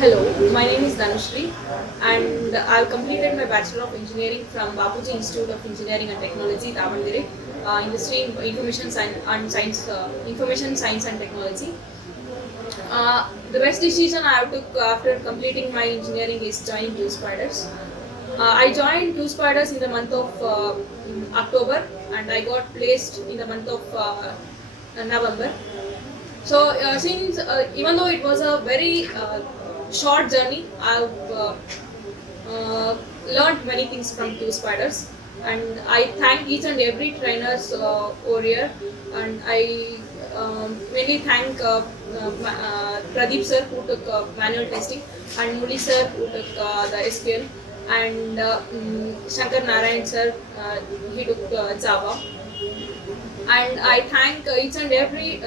Hello, my name is DHANUSHREE and I've completed my Bachelor of Engineering from Bapuji Institute of Engineering and Technology, Davangere, in the stream Information Science and Technology. The best decision I have took after completing my engineering is joining Qspiders. I joined Qspiders in the month of October and I got placed in the month of November. So since even though it was a very short journey, I've learned many things from Qspiders, and I thank each and every trainers over here, and I mainly thank Pradeep sir who took manual testing, and Muli sir who took the SQL, and Shankar Narayan sir he took Java, and I thank each and every